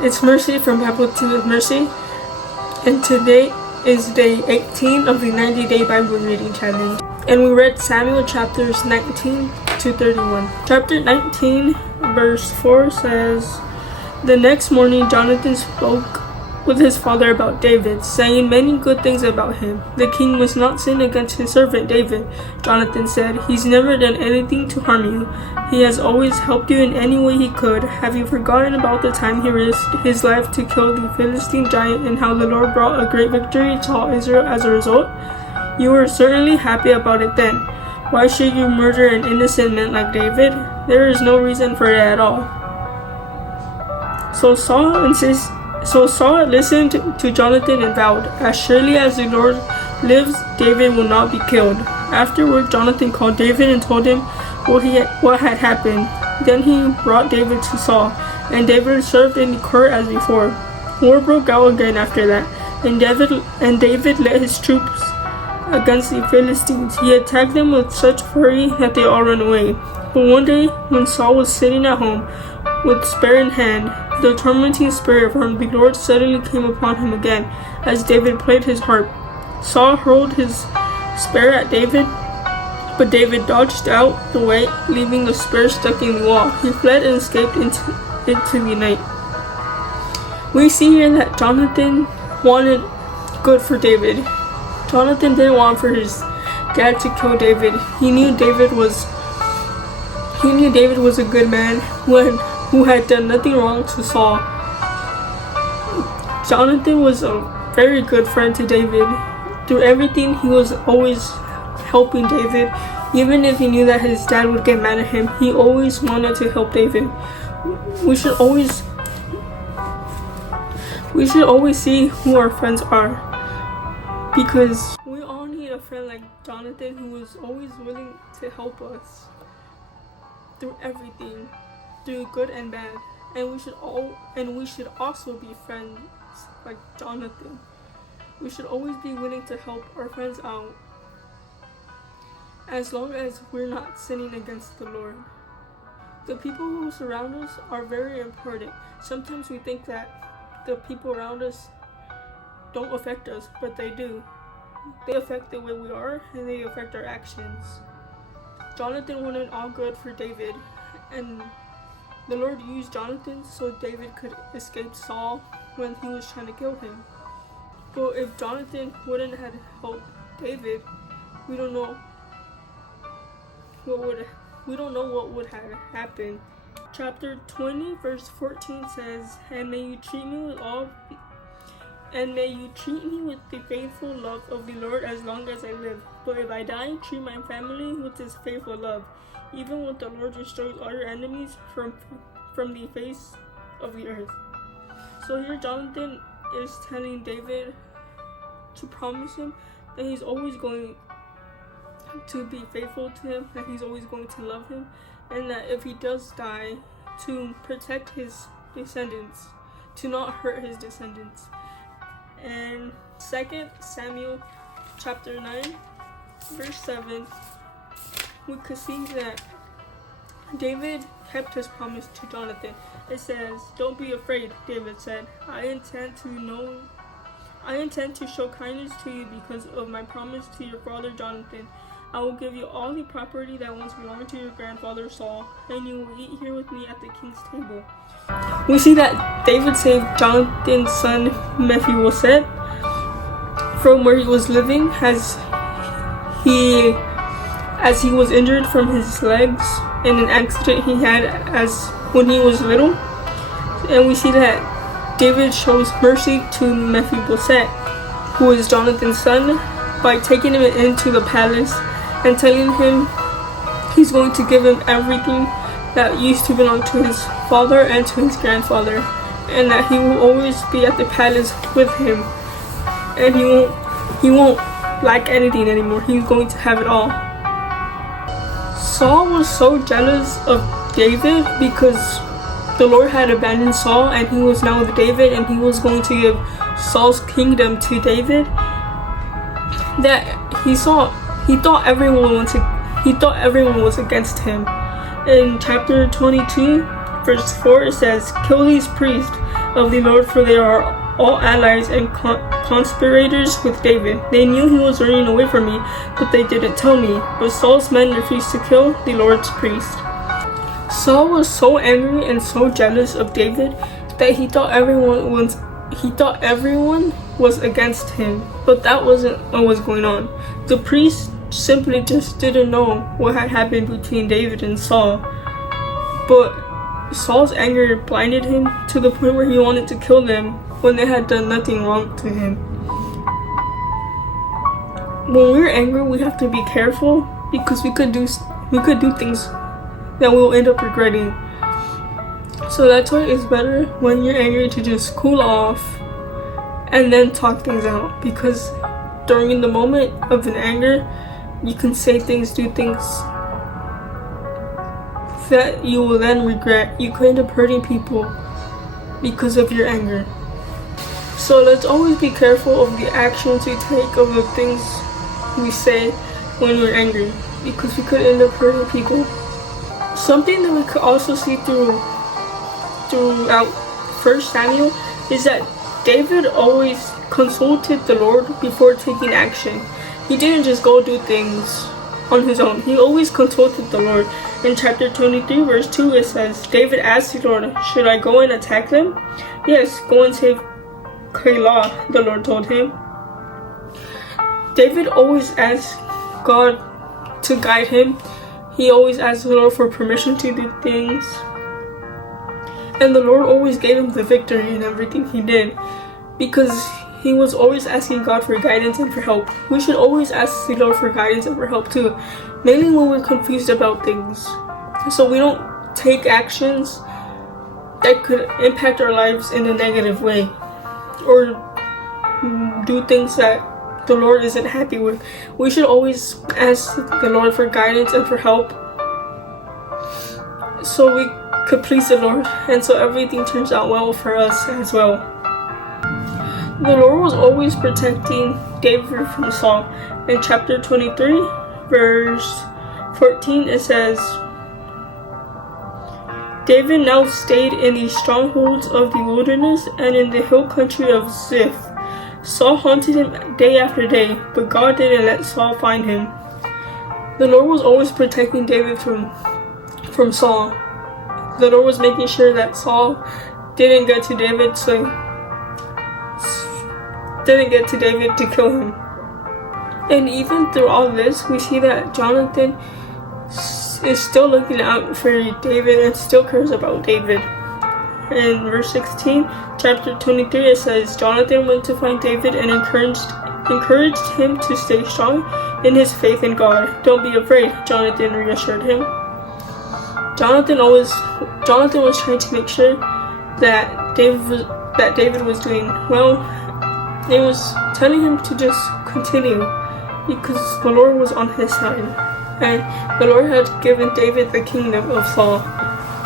everyone, it's Mercy from Bible Tea with Mercy, and today is day 18 of the 90-day Bible reading challenge, and we read Samuel chapters 19 to 31. Chapter 19 verse 4 says, "The next morning Jonathan spoke with his father about David, saying many good things about him. The king must not sin against his servant David. Jonathan said, 'He's never done anything to harm you. He has always helped you in any way he could. Have you forgotten about the time he risked his life to kill the Philistine giant and how the Lord brought a great victory to all Israel as a result? You were certainly happy about it then. Why should you murder an innocent man like David? There is no reason for it at all.' So Saul listened to Jonathan and vowed, 'As surely as the Lord lives, David will not be killed.' Afterward, Jonathan called David and told him what had happened. Then he brought David to Saul, and David served in the court as before. War broke out again after that, and David led his troops against the Philistines. He attacked them with such fury that they all ran away. But one day, when Saul was sitting at home with spear in hand, the tormenting spirit from the Lord suddenly came upon him again as David played his harp. Saul hurled his spear at David, but David dodged out the way, leaving the spear stuck in the wall. He fled and escaped into the night. We see here that Jonathan wanted good for David. Jonathan didn't want for his dad to kill David. He knew David was a good man who had done nothing wrong to Saul. Jonathan was a very good friend to David. Through everything, he was always helping David. Even if he knew that his dad would get mad at him, he always wanted to help David. We should always see who our friends are, because we all need a friend like Jonathan who is always willing to help us through everything, through good and bad. And we should also be friends like Jonathan. We should always be willing to help our friends out, as long as we're not sinning against the Lord. The people who surround us are very important. Sometimes we think that the people around us don't affect us, but they do. They affect the way we are, and they affect our actions. Jonathan wanted all good for David, and the Lord used Jonathan so David could escape Saul when he was trying to kill him. But if Jonathan wouldn't have helped David, we don't know what would have happened. Chapter 20 verse 14 says, "And may you treat me with the faithful love of the Lord as long as I live. But if I die, treat my family with this faithful love, even when the Lord destroys all your enemies from the face of the earth." So here Jonathan is telling David to promise him that he's always going to be faithful to him, that he's always going to love him, and that if he does die, to protect his descendants, to not hurt his descendants. And 2 Samuel chapter 9 verse 7, we could see that David kept his promise to Jonathan. It says, "Don't be afraid," David said. I intend to show kindness to you because of my promise to your father Jonathan. I will give you all the property that once belonged to your grandfather Saul, and you will eat here with me at the king's table." We see that David saved Jonathan's son Mephibosheth from where he was living as he was injured from his legs in an accident he had when he was little. And we see that David shows mercy to Mephibosheth, who is Jonathan's son, by taking him into the palace and telling him he's going to give him everything that used to belong to his father and to his grandfather, and that he will always be at the palace with him, and he won't lack anything anymore. He's going to have it all. Saul was so jealous of David because the Lord had abandoned Saul and he was now with David, and he was going to give Saul's kingdom to David, that he thought everyone was against him. In chapter 22 verse 4, it says, "Kill these priests, of the Lord, for they are all allies and conspirators with David. They knew he was running away from me, but they didn't tell me. But Saul's men refused to kill the Lord's priest. Saul was so angry and so jealous of David that he thought everyone was against him. But that wasn't what was going on. The priest simply just didn't know what had happened between David and Saul. But Saul's anger blinded him to the point where he wanted to kill them when they had done nothing wrong to him. When we're angry, we have to be careful because we could do things that we'll end up regretting. So that's why it's better when you're angry to just cool off and then talk things out, because during the moment of an anger, you can say things, do things that you will then regret. You could end up hurting people because of your anger. So let's always be careful of the actions we take, of the things we say when we're angry, because we could end up hurting people. Something that we could also see throughout 1 Samuel is that David always consulted the Lord before taking action. He didn't just go do things on his own. He always consulted the Lord. In chapter 23 verse 2 it says, David asked the Lord, should I go and attack them? Yes, go and save Keilah, the Lord told him. David always asked God to guide him. He always asked the Lord for permission to do things. And the Lord always gave him the victory in everything he did, because he was always asking God for guidance and for help. We should always ask the Lord for guidance and for help too, mainly when we're confused about things, so we don't take actions that could impact our lives in a negative way, or do things that the Lord isn't happy with. We should always ask the Lord for guidance and for help, so we could please the Lord, and so everything turns out well for us as well. The Lord was always protecting David from Saul. In chapter 23 verse 14 it says, David now stayed in the strongholds of the wilderness and in the hill country of Ziph. Saul haunted him day after day, but God didn't let Saul find him. The Lord was always protecting David from Saul. The Lord was making sure that Saul didn't get to David to kill him. And even through all this, we see that Jonathan is still looking out for David and still cares about David. In verse 16, chapter 23, it says, Jonathan went to find David and encouraged him to stay strong in his faith in God. Don't be afraid, Jonathan reassured him. Jonathan was trying to make sure that David was doing well. He was telling him to just continue, because the Lord was on his side, and the Lord had given David the kingdom of Saul.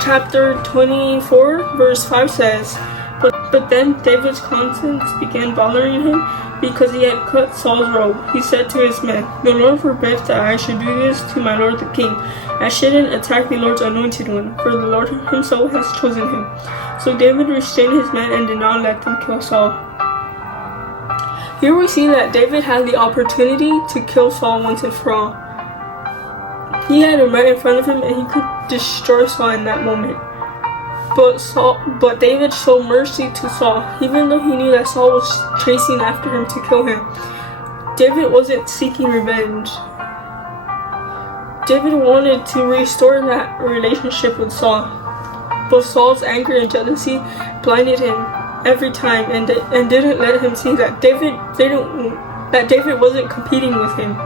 Chapter 24 verse 5 says, But then David's conscience began bothering him because he had cut Saul's robe. He said to his men, The Lord forbid that I should do this to my lord the king. I shouldn't attack the Lord's anointed one, for the Lord himself has chosen him. So David restrained his men and did not let them kill Saul. Here we see that David had the opportunity to kill Saul once and for all. He had him right in front of him and he could destroy Saul in that moment. But David showed mercy to Saul, even though he knew that Saul was chasing after him to kill him. David wasn't seeking revenge. David wanted to restore that relationship with Saul. But Saul's anger and jealousy blinded him every time and didn't let him see that David wasn't competing with him.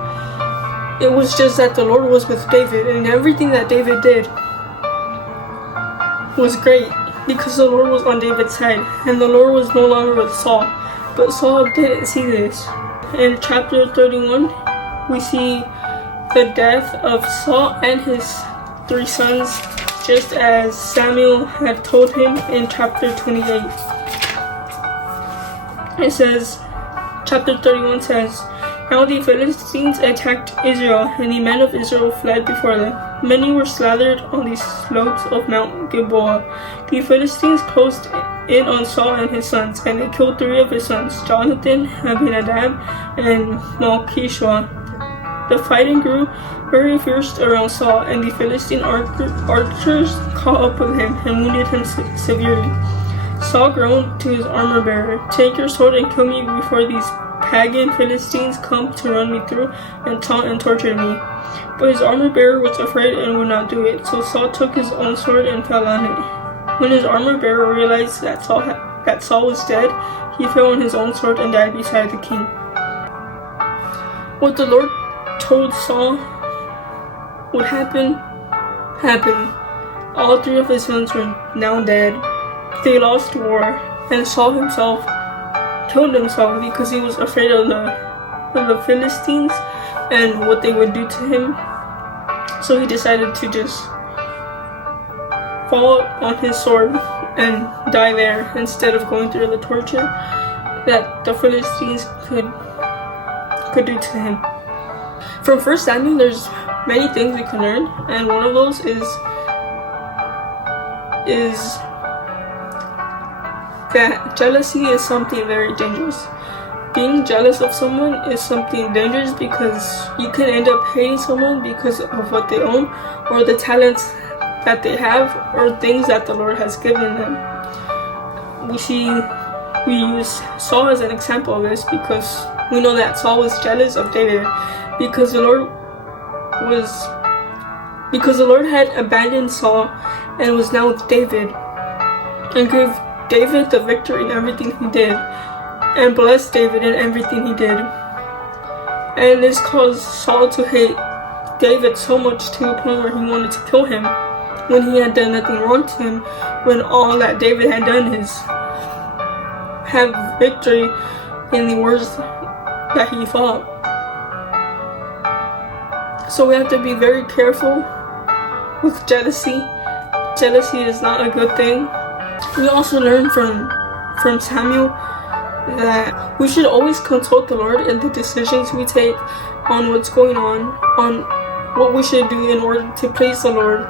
It was just that the Lord was with David, and everything that David did was great because the Lord was on David's side, and the Lord was no longer with Saul. But Saul didn't see this. In chapter 31, we see the death of Saul and his 3 sons, just as Samuel had told him in chapter 28. It says, chapter 31 says, Now the Philistines attacked Israel, and the men of Israel fled before them. Many were slaughtered on the slopes of Mount Gilboa. The Philistines closed in on Saul and his sons, and they killed 3 of his sons, Jonathan, Abinadab, and Malchishua. The fighting grew very fierce around Saul, and the Philistine archers caught up with him and wounded him severely. Saul groaned to his armor-bearer, "Take your sword and kill me before these pagan Philistines come to run me through and taunt and torture me." But his armor-bearer was afraid and would not do it, so Saul took his own sword and fell on it. When his armor-bearer realized that Saul was dead, he fell on his own sword and died beside the king. What the Lord told Saul would happen, happened. All 3 of his sons were now dead. They lost war, and Saul himself killed himself because he was afraid of the Philistines and what they would do to him. So he decided to just fall on his sword and die there instead of going through the torture that the Philistines could do to him. From 1 Samuel, there's many things we can learn, and one of those is that jealousy is something very dangerous. Being jealous of someone is something dangerous because you can end up hating someone because of what they own or the talents that they have or things that the Lord has given them. We use Saul as an example of this because we know that Saul was jealous of David because the Lord had abandoned Saul and was now with David and gave David the victory in everything he did and blessed David in everything he did. And this caused Saul to hate David so much to the point where he wanted to kill him when he had done nothing wrong to him, when all that David had done is have victory in the wars that he fought. So we have to be very careful with jealousy. Jealousy is not a good thing. We also learn from Samuel that we should always consult the Lord in the decisions we take on what's going on what we should do in order to please the Lord,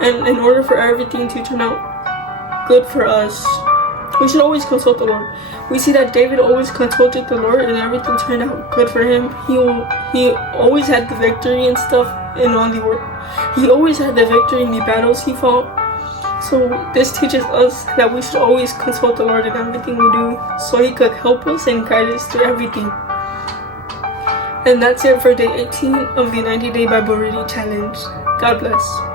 and in order for everything to turn out good for us. We should always consult the Lord. We see that David always consulted the Lord and everything turned out good for him. He always had the victory and stuff in all the work. He always had the victory in the battles he fought. So this teaches us that we should always consult the Lord in everything we do so He could help us and guide us through everything. And that's it for day 18 of the 90-day Bible reading challenge. God bless.